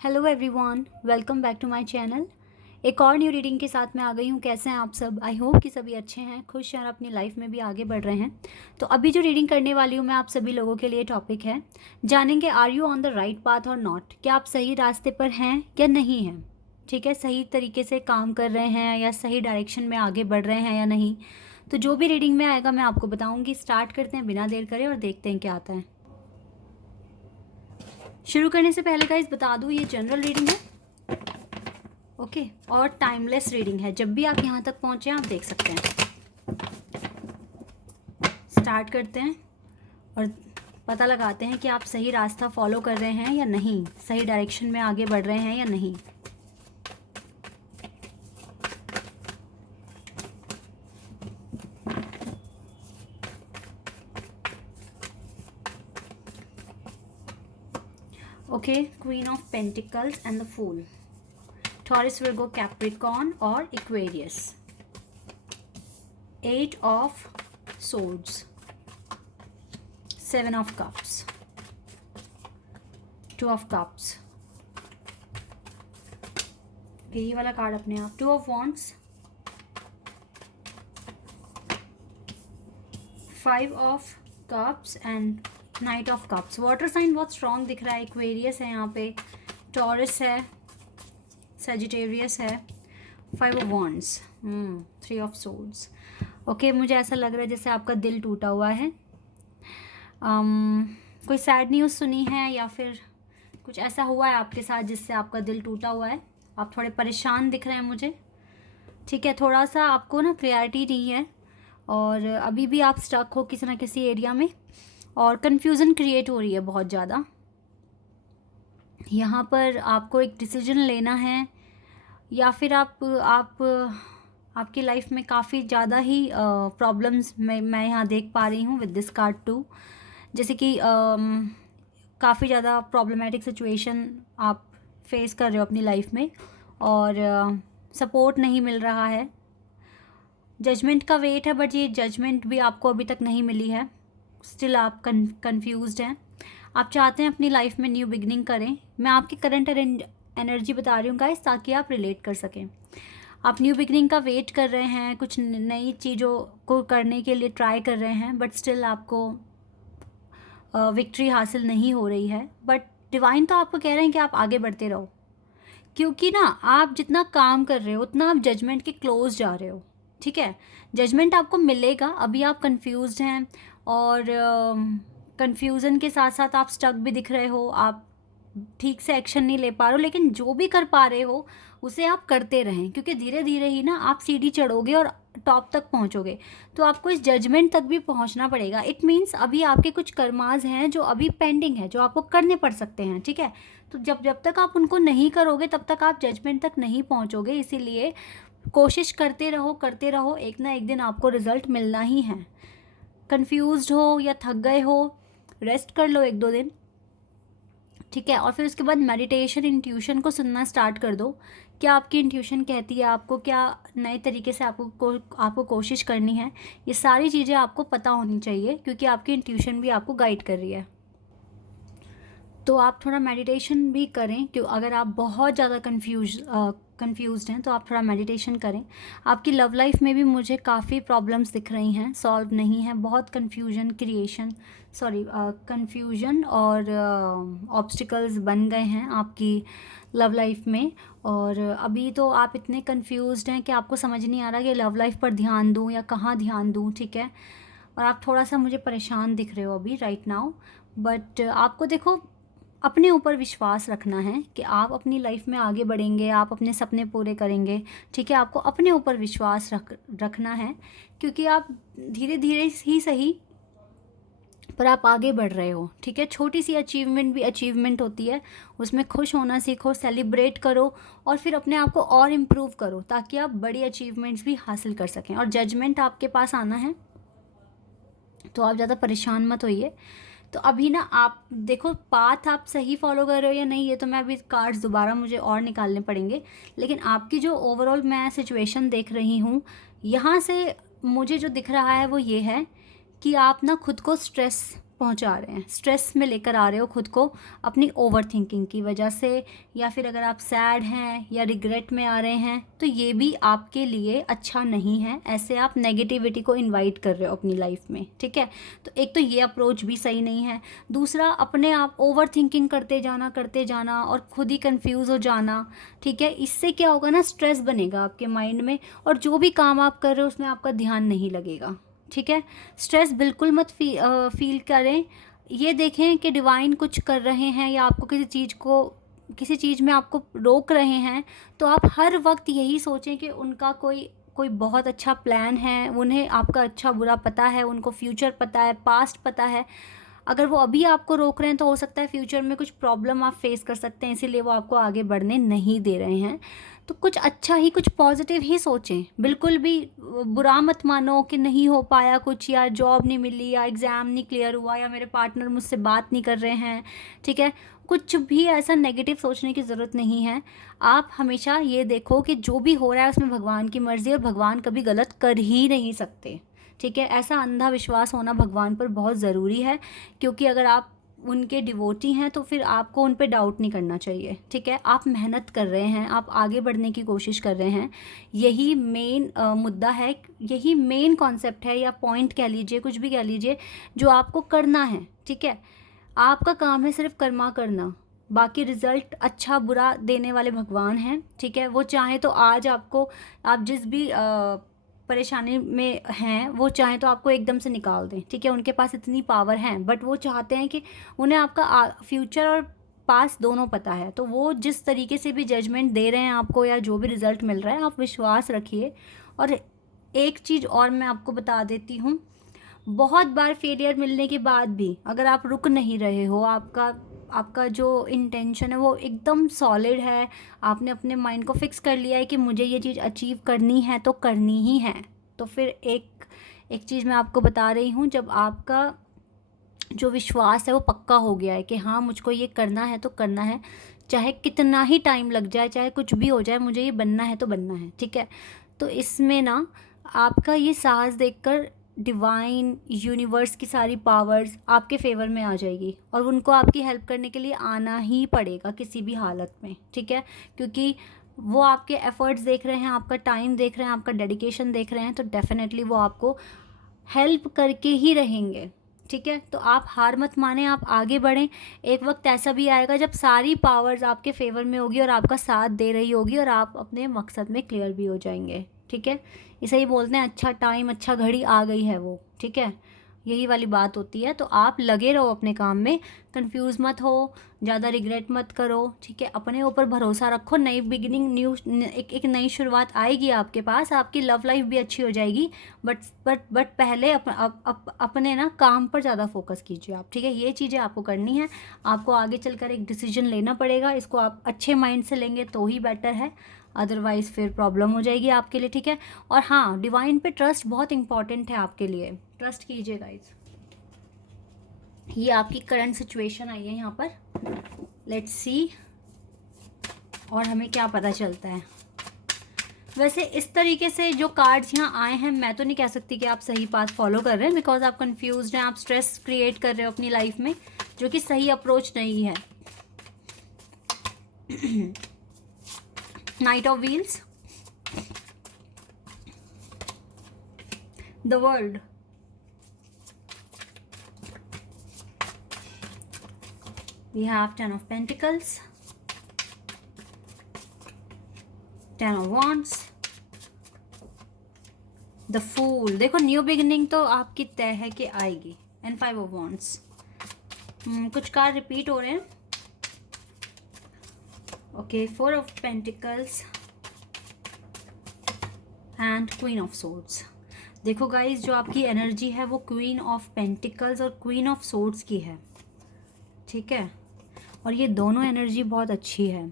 Hello everyone, welcome back to my channel. एक और new reading के साथ मैं आ गई हूँ। कैसे हैं आप सब? आई होप कि सभी अच्छे हैं, खुश हैं और अपनी लाइफ में भी आगे बढ़ रहे हैं। तो अभी जो रीडिंग करने वाली हूँ मैं आप सभी लोगों के लिए टॉपिक है, जानेंगे are you on the right path और नॉट। क्या आप सही रास्ते पर हैं या नहीं हैं? ठीक है, सही तरीके से काम कर रहे हैं या सही डायरेक्शन में आगे बढ़ रहे हैं या नहीं। तो जो भी रीडिंग में आएगा मैं आपको बताऊँगी। स्टार्ट करते हैं बिना देर करे और देखते हैं क्या आता है। शुरू करने से पहले गाइस बता दूँ, ये जनरल रीडिंग है, ओके, और टाइमलेस रीडिंग है। जब भी आप यहाँ तक पहुँचे आप देख सकते हैं। स्टार्ट करते हैं और पता लगाते हैं कि आप सही रास्ता फॉलो कर रहे हैं या नहीं, सही डायरेक्शन में आगे बढ़ रहे हैं या नहीं। Okay, queen of pentacles and the fool, Taurus, Virgo, Capricorn और Aquarius, eight of swords, seven of cups, two of cups, ये वाला कार्ड अपने आप, two of wands, five of cups and knight of cups. Water sign बहुत strong दिख रहा है। Aquarius है यहाँ पे, टॉरस है, सेजिटेरियस है, five of wands, three of swords. Okay, मुझे ऐसा लग रहा है जैसे आपका दिल टूटा हुआ है। कोई सैड न्यूज़ सुनी है या फिर कुछ ऐसा हुआ है आपके साथ जिससे आपका दिल टूटा हुआ है। आप थोड़े परेशान दिख रहे हैं मुझे। ठीक है, थोड़ा सा आपको ना क्लैरिटी नहीं है और अभी भी आप स्टक हो किसी ना किसी एरिया में और कन्फ्यूज़न क्रिएट हो रही है बहुत ज़्यादा। यहाँ पर आपको एक डिसीजन लेना है या फिर आपकी लाइफ में काफ़ी ज़्यादा ही प्रॉब्लम्स मैं यहाँ देख पा रही हूँ विद दिस कार्ड टू। जैसे कि काफ़ी ज़्यादा प्रॉब्लमेटिक सिचुएशन आप फेस कर रहे हो अपनी लाइफ में और सपोर्ट नहीं मिल रहा है। जजमेंट का वेट है, बट ये जजमेंट भी आपको अभी तक नहीं मिली है। स्टिल आप कंफ्यूज्ड हैं। आप चाहते हैं अपनी लाइफ में न्यू बिगनिंग करें। मैं आपकी करंट एनर्जी बता रही हूँ गाइस, ताकि आप रिलेट कर सकें। आप न्यू बिगनिंग का वेट कर रहे हैं, कुछ नई चीज़ों को करने के लिए ट्राई कर रहे हैं, बट स्टिल आपको विक्ट्री हासिल नहीं हो रही है। बट डिवाइन तो आपको कह रहे हैं कि आप आगे बढ़ते रहो, क्योंकि ना आप जितना काम कर रहे हो उतना आप जजमेंट के क्लोज जा रहे हो। ठीक है, जजमेंट आपको मिलेगा। अभी आप कंफ्यूज्ड हैं और कंफ्यूजन के साथ साथ आप स्टक भी दिख रहे हो। आप ठीक से एक्शन नहीं ले पा रहे हो, लेकिन जो भी कर पा रहे हो उसे आप करते रहें, क्योंकि धीरे धीरे ही ना आप सीढ़ी चढ़ोगे और टॉप तक पहुंचोगे। तो आपको इस जजमेंट तक भी पहुंचना पड़ेगा। इट मीन्स अभी आपके कुछ कर्माज हैं जो अभी पेंडिंग है, जो आपको करने पड़ सकते हैं। ठीक है, तो जब तक आप उनको नहीं करोगे तब तक आप जजमेंट तक नहीं पहुंचोगे। इसीलिए कोशिश करते रहो, एक ना एक दिन आपको रिजल्ट मिलना ही है। कंफ्यूज्ड हो या थक गए हो, रेस्ट कर लो एक दो दिन। ठीक है, और फिर उसके बाद मेडिटेशन, इंट्यूशन को सुनना स्टार्ट कर दो। क्या आपकी इंट्यूशन कहती है आपको, क्या नए तरीके से आपको कोशिश करनी है। ये सारी चीज़ें आपको पता होनी चाहिए, क्योंकि आपकी इंट्यूशन भी आपको गाइड कर रही है। तो आप थोड़ा मेडिटेशन भी करें, क्यों अगर आप बहुत ज़्यादा कंफ्यूज्ड हैं तो आप थोड़ा मेडिटेशन करें। आपकी लव लाइफ में भी मुझे काफ़ी प्रॉब्लम्स दिख रही हैं, सॉल्व नहीं है। बहुत कंफ्यूजन और ऑब्स्टिकल्स बन गए हैं आपकी लव लाइफ में। और अभी तो आप इतने कंफ्यूज्ड हैं कि आपको समझ नहीं आ रहा कि लव लाइफ पर ध्यान दूँ या कहाँ ध्यान दूँ। ठीक है, और आप थोड़ा सा मुझे परेशान दिख रहे हो अभी राइट नाउ। बट आपको देखो, अपने ऊपर विश्वास रखना है कि आप अपनी लाइफ में आगे बढ़ेंगे, आप अपने सपने पूरे करेंगे। ठीक है, आपको अपने ऊपर विश्वास रखना है, क्योंकि आप धीरे धीरे ही सही पर आप आगे बढ़ रहे हो। ठीक है, छोटी सी अचीवमेंट भी अचीवमेंट होती है, उसमें खुश होना सीखो, सेलिब्रेट करो और फिर अपने आप को और इम्प्रूव करो, ताकि आप बड़ी अचीवमेंट्स भी हासिल कर सकें। और जजमेंट आपके पास आना है, तो आप ज़्यादा परेशान मत होइए। तो अभी ना आप देखो, पाथ आप सही फॉलो कर रहे हो या नहीं, ये तो मैं अभी कार्ड्स दोबारा मुझे और निकालने पड़ेंगे। लेकिन आपकी जो ओवरऑल मैं सिचुएशन देख रही हूँ, यहाँ से मुझे जो दिख रहा है वो ये है कि आप ना खुद को स्ट्रेस पहुंचा रहे हैं, स्ट्रेस में लेकर आ रहे हो खुद को अपनी ओवर थिंकिंग की वजह से, या फिर अगर आप सैड हैं या रिग्रेट में आ रहे हैं तो ये भी आपके लिए अच्छा नहीं है। ऐसे आप नेगेटिविटी को इनवाइट कर रहे हो अपनी लाइफ में, ठीक है। तो एक तो ये अप्रोच भी सही नहीं है। दूसरा, अपने आप ओवर थिंकिंग करते जाना और खुद ही कंफ्यूज हो जाना, ठीक है। इससे क्या होगा ना, स्ट्रेस बनेगा आपके माइंड में और जो भी काम आप कर रहे हो उसमें आपका ध्यान नहीं लगेगा, ठीक है। स्ट्रेस बिल्कुल मत फील करें। ये देखें कि डिवाइन कुछ कर रहे हैं या आपको किसी चीज़ में आपको रोक रहे हैं, तो आप हर वक्त यही सोचें कि उनका कोई कोई बहुत अच्छा प्लान है, उन्हें आपका अच्छा बुरा पता है, उनको फ्यूचर पता है, पास्ट पता है। अगर वो अभी आपको रोक रहे हैं तो हो सकता है फ्यूचर में कुछ प्रॉब्लम आप फेस कर सकते हैं, इसीलिए वो आपको आगे बढ़ने नहीं दे रहे हैं। तो कुछ अच्छा ही, कुछ पॉजिटिव ही सोचें, बिल्कुल भी बुरा मत मानो कि नहीं हो पाया कुछ, या जॉब नहीं मिली, या एग्ज़ाम नहीं क्लियर हुआ, या मेरे पार्टनर मुझसे बात नहीं कर रहे हैं, ठीक है। कुछ भी ऐसा नेगेटिव सोचने की ज़रूरत नहीं है। आप हमेशा ये देखो कि जो भी हो रहा है उसमें भगवान की मर्ज़ी, और भगवान कभी गलत कर ही नहीं सकते, ठीक है। ऐसा अंधा विश्वास होना भगवान पर बहुत ज़रूरी है, क्योंकि अगर आप उनके डिवोटी हैं तो फिर आपको उन पे डाउट नहीं करना चाहिए, ठीक है। आप मेहनत कर रहे हैं, आप आगे बढ़ने की कोशिश कर रहे हैं, यही मेन मुद्दा है, यही मेन कॉन्सेप्ट है, या पॉइंट कह लीजिए, कुछ भी कह लीजिए, जो आपको करना है, ठीक है। आपका काम है सिर्फ कर्मा करना, बाकी रिज़ल्ट अच्छा बुरा देने वाले भगवान हैं, ठीक है। वो चाहे तो आज आपको, आप जिस भी परेशानी में हैं, वो चाहें तो आपको एकदम से निकाल दें, ठीक है। उनके पास इतनी पावर है, बट वो चाहते हैं कि उन्हें आपका फ्यूचर और पास दोनों पता है, तो वो जिस तरीके से भी जजमेंट दे रहे हैं आपको, या जो भी रिज़ल्ट मिल रहा है, आप विश्वास रखिए। और एक चीज़ और मैं आपको बता देती हूँ, बहुत बार फेलियर मिलने के बाद भी अगर आप रुक नहीं रहे हो, आपका जो इंटेंशन है वो एकदम सॉलिड है, आपने अपने माइंड को फिक्स कर लिया है कि मुझे ये चीज़ अचीव करनी है तो करनी ही है, तो फिर एक चीज़ मैं आपको बता रही हूँ, जब आपका जो विश्वास है वो पक्का हो गया है कि हाँ मुझको ये करना है तो करना है, चाहे कितना ही टाइम लग जाए, चाहे कुछ भी हो जाए, मुझे ये बनना है तो बनना है, ठीक है। तो इसमें ना आपका ये साहस देखकर डिवाइन यूनिवर्स की सारी पावर्स आपके फेवर में आ जाएगी, और उनको आपकी हेल्प करने के लिए आना ही पड़ेगा किसी भी हालत में, ठीक है। क्योंकि वो आपके एफर्ट्स देख रहे हैं, आपका टाइम देख रहे हैं, आपका डेडिकेशन देख रहे हैं, तो डेफिनेटली वो आपको हेल्प करके ही रहेंगे, ठीक है। तो आप हार मत माने, आप आगे बढ़ें। एक वक्त ऐसा भी आएगा जब सारी पावर्स आपके फेवर में होगी और आपका साथ दे रही होगी, और आप अपने मकसद में क्लियर भी हो जाएंगे, ठीक है। इसे ही बोलते हैं अच्छा टाइम, अच्छा घड़ी आ गई है वो, ठीक है। यही वाली बात होती है। तो आप लगे रहो अपने काम में, कंफ्यूज मत हो, ज़्यादा रिग्रेट मत करो, ठीक है। अपने ऊपर भरोसा रखो, नई बिगिनिंग, एक नई शुरुआत आएगी आपके पास, आपकी लव लाइफ भी अच्छी हो जाएगी। बट पहले अपने ना काम पर ज़्यादा फोकस कीजिए आप, ठीक है। ये चीज़ें आपको करनी है, आपको आगे चलकर एक डिसीजन लेना पड़ेगा, इसको आप अच्छे माइंड से लेंगे तो ही बेटर है, अदरवाइज़ फिर प्रॉब्लम हो जाएगी आपके लिए, ठीक है। और हाँ, डिवाइन पे ट्रस्ट बहुत इंपॉर्टेंट है आपके लिए, ट्रस्ट कीजिए गाइज। ये आपकी करंट सिचुएशन आई है यहाँ पर, लेट्स सी और हमें क्या पता चलता है। वैसे इस तरीके से जो कार्ड्स यहाँ आए हैं, मैं तो नहीं कह सकती कि आप सही पाथ फॉलो कर रहे हैं, बिकॉज आप कंफ्यूज्ड हैं, आप स्ट्रेस क्रिएट कर रहे हो अपनी लाइफ में, जो कि सही अप्रोच नहीं है। Knight of Wheels, the World, we have Ten of Pentacles, Ten of Wands, the Fool। देखो न्यू बिगिनिंग तो आपकी तय है कि आएगी, एंड Five of Wands। कुछ कार्ड रिपीट हो रहे हैं, okay. Four of Pentacles and Queen of Swords। देखो गाइज, जो आपकी एनर्जी है वो Queen of Pentacles और Queen of Swords की है, ठीक है। और ये दोनों एनर्जी बहुत अच्छी है।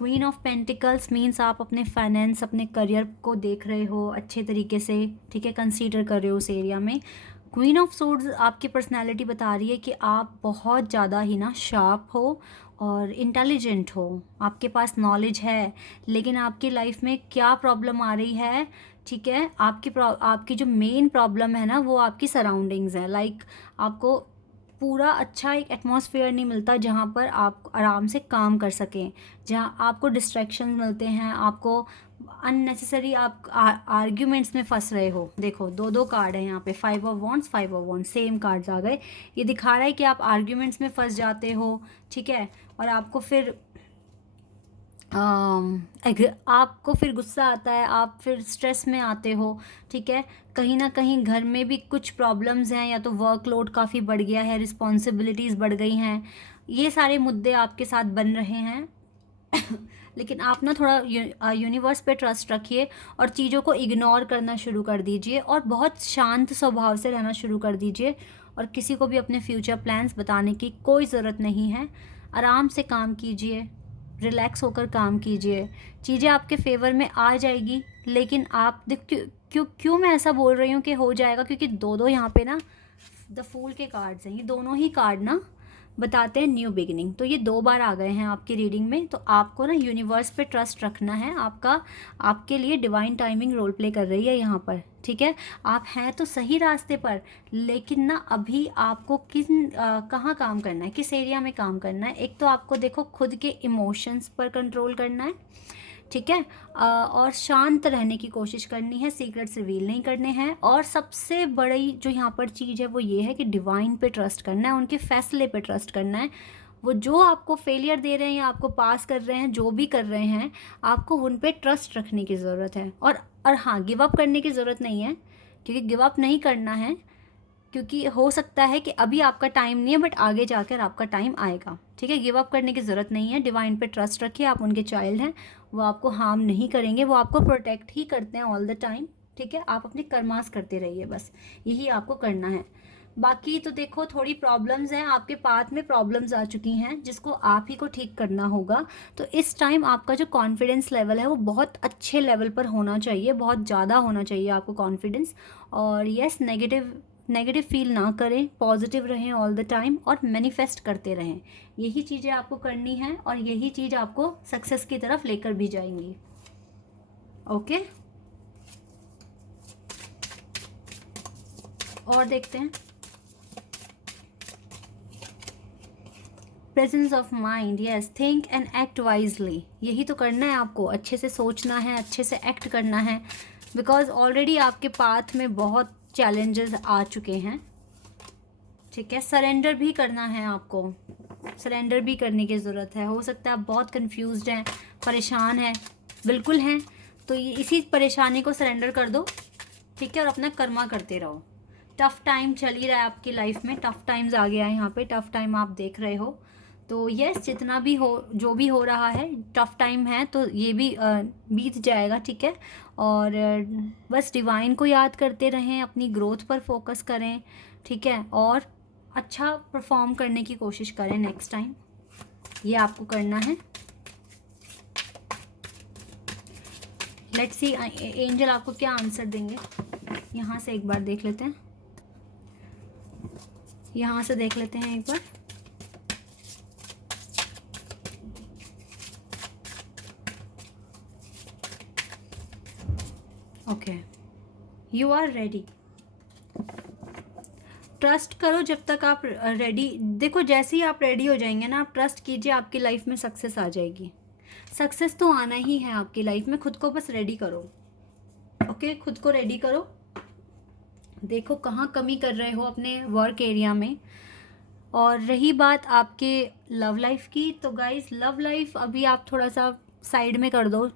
Queen of Pentacles मीन्स आप अपने फाइनेंस, अपने करियर को देख रहे हो अच्छे तरीके से, ठीक है, कंसीडर कर रहे हो उस एरिया में। Queen of Swords आपकी पर्सनैलिटी बता रही है कि आप बहुत ज़्यादा ही ना शार्प हो और इंटेलिजेंट हो, आपके पास नॉलेज है, लेकिन आपकी लाइफ में क्या प्रॉब्लम आ रही है, ठीक है। आपकी जो मेन प्रॉब्लम है ना, वो आपकी सराउंडिंग्स है। लाइक आपको पूरा अच्छा एक एटमॉस्फेयर नहीं मिलता जहाँ पर आप आराम से काम कर सकें, जहाँ आपको डिस्ट्रैक्शन मिलते हैं, आपको अननेसेसरी आप आर्ग्यूमेंट्स में फंस रहे हो। देखो दो दो कार्ड है यहाँ पे, 5 of wands, 5 of wands, same cards आ गए। ये दिखा रहा है कि आप आर्ग्यूमेंट्स में फंस जाते हो, ठीक है, और आपको फिर आपको फिर गुस्सा आता है, आप फिर स्ट्रेस में आते हो, ठीक है। कहीं ना कहीं घर में भी कुछ प्रॉब्लम्स हैं, या तो वर्कलोड काफ़ी बढ़ गया है, रिस्पॉन्सिबिलिटीज़ बढ़ गई हैं, ये सारे मुद्दे आपके साथ बन रहे हैं। लेकिन आप ना थोड़ा यूनिवर्स पे ट्रस्ट रखिए और चीज़ों को इग्नोर करना शुरू कर दीजिए और बहुत शांत स्वभाव से रहना शुरू कर दीजिए, और किसी को भी अपने फ्यूचर प्लान्स बताने की कोई ज़रूरत नहीं है। आराम से काम कीजिए, रिलैक्स होकर काम कीजिए, चीज़ें आपके फेवर में आ जाएगी। लेकिन आप क्यों क्यों मैं ऐसा बोल रही हूँ कि हो जाएगा, क्योंकि दो दो यहाँ पे ना द फूल के कार्ड्स हैं, ये दोनों ही कार्ड ना बताते हैं न्यू बिगिनिंग। तो ये 2 बार आ गए हैं आपकी रीडिंग में, तो आपको ना यूनिवर्स पे ट्रस्ट रखना है। आपके लिए डिवाइन टाइमिंग रोल प्ले कर रही है यहाँ पर, ठीक है। आप हैं तो सही रास्ते पर, लेकिन ना अभी आपको कहाँ काम करना है, किस एरिया में काम करना है। एक तो आपको देखो खुद के इमोशंस पर कंट्रोल करना है, ठीक है, और शांत रहने की कोशिश करनी है, सीक्रेट्स रिवील नहीं करने हैं। और सबसे बड़ी जो यहाँ पर चीज़ है वो ये है कि डिवाइन पे ट्रस्ट करना है, उनके फैसले पे ट्रस्ट करना है। वो जो आपको फेलियर दे रहे हैं या आपको पास कर रहे हैं, जो भी कर रहे हैं, आपको उन पे ट्रस्ट रखने की ज़रूरत है। और हाँ, गिव अप करने की ज़रूरत नहीं है, क्योंकि गिव अप नहीं करना है, क्योंकि हो सकता है कि अभी आपका टाइम नहीं है, बट आगे जाकर आपका टाइम आएगा, ठीक है। गिव अप करने की ज़रूरत नहीं है, डिवाइन पे ट्रस्ट रखिए, आप उनके चाइल्ड हैं, वो आपको हार्म नहीं करेंगे, वो आपको प्रोटेक्ट ही करते हैं ऑल द टाइम, ठीक है। आप अपने कर्मास करते रहिए, बस यही आपको करना है। बाकी तो देखो थोड़ी प्रॉब्लम्स हैं, आपके पाथ में प्रॉब्लम्स आ चुकी हैं जिसको आप ही को ठीक करना होगा। तो इस टाइम आपका जो कॉन्फिडेंस लेवल है वो बहुत अच्छे लेवल पर होना चाहिए, बहुत ज़्यादा होना चाहिए आपको कॉन्फिडेंस। और यस, नेगेटिव फील ना करें, पॉजिटिव रहें ऑल द टाइम और मैनिफेस्ट करते रहें। यही चीज़ें आपको करनी है और यही चीज़ आपको सक्सेस की तरफ लेकर भी जाएंगी। ओके, और देखते हैं। Presence of mind, yes, think and act wisely. यही तो करना है आपको, अच्छे से सोचना है, अच्छे से एक्ट करना है, बिकॉज ऑलरेडी आपके पाथ में बहुत चैलेंजेस आ चुके हैं, ठीक है। सरेंडर भी करना है आपको, सरेंडर भी करने की ज़रूरत है। हो सकता है आप बहुत कंफ्यूज्ड हैं, परेशान हैं, बिल्कुल हैं, तो ये इसी परेशानी को सरेंडर कर दो, ठीक है, और अपना कर्मा करते रहो। टफ़ टाइम चल ही रहा है आपकी लाइफ में, टफ़ टाइम्स आ गया है यहाँ पे, टफ़ टाइम आप देख रहे हो। तो यस, जितना भी हो, जो भी हो रहा है, टफ़ टाइम है, तो ये भी बीत जाएगा, ठीक है। और बस डिवाइन को याद करते रहें, अपनी ग्रोथ पर फोकस करें, ठीक है, और अच्छा परफॉर्म करने की कोशिश करें नेक्स्ट टाइम, ये आपको करना है। लेट्स सी एंजल आपको क्या आंसर देंगे। यहाँ से एक बार देख लेते हैं, यहाँ से देख लेते हैं एक बार। Okay, you are ready. Trust करो जब तक आप रेडी, देखो जैसे ही आप रेडी हो जाएंगे ना, आप ट्रस्ट कीजिए, आपकी लाइफ में सक्सेस आ जाएगी। सक्सेस तो आना ही है आपकी लाइफ में, खुद को बस रेडी करो। ओके, खुद को रेडी करो। देखो कहाँ कमी कर रहे हो अपने वर्क एरिया में। और रही बात आपके लव लाइफ की, तो गाइस लव लाइफ अभी आप थोड़ा सा साइड में कर दो,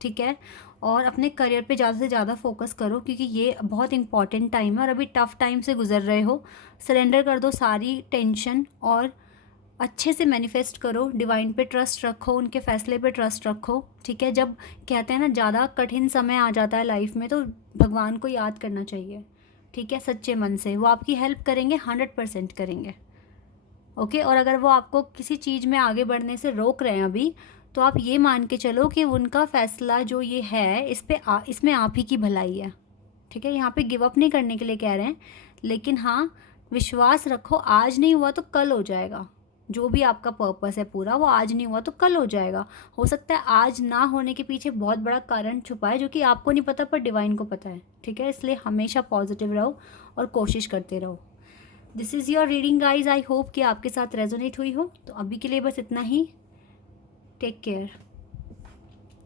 ठीक है, और अपने करियर पे ज़्यादा से ज़्यादा फोकस करो, क्योंकि ये बहुत इंपॉर्टेंट टाइम है और अभी टफ़ टाइम से गुजर रहे हो। सरेंडर कर दो सारी टेंशन और अच्छे से मैनिफेस्ट करो, डिवाइन पे ट्रस्ट रखो, उनके फैसले पे ट्रस्ट रखो, ठीक है। जब कहते हैं ना ज़्यादा कठिन समय आ जाता है लाइफ में, तो भगवान को याद करना चाहिए, ठीक है, सच्चे मन से। वो आपकी हेल्प करेंगे, 100% करेंगे। ओके, और अगर वो आपको किसी चीज़ में आगे बढ़ने से रोक रहे हैं अभी, तो आप ये मान के चलो कि उनका फ़ैसला जो ये है, इसमें आप ही की भलाई है, ठीक है। यहाँ पे गिव अप नहीं करने के लिए कह रहे हैं, लेकिन हाँ, विश्वास रखो, आज नहीं हुआ तो कल हो जाएगा। जो भी आपका पर्पस है पूरा, वो आज नहीं हुआ तो कल हो जाएगा। हो सकता है आज ना होने के पीछे बहुत बड़ा कारण छुपा है, जो कि आपको नहीं पता पर डिवाइन को पता है, ठीक है। इसलिए हमेशा पॉजिटिव रहो और कोशिश करते रहो। This is your reading guys. I hope कि आपके साथ रेजोनेट हुई हो। तो अभी के लिए बस इतना ही। Take care.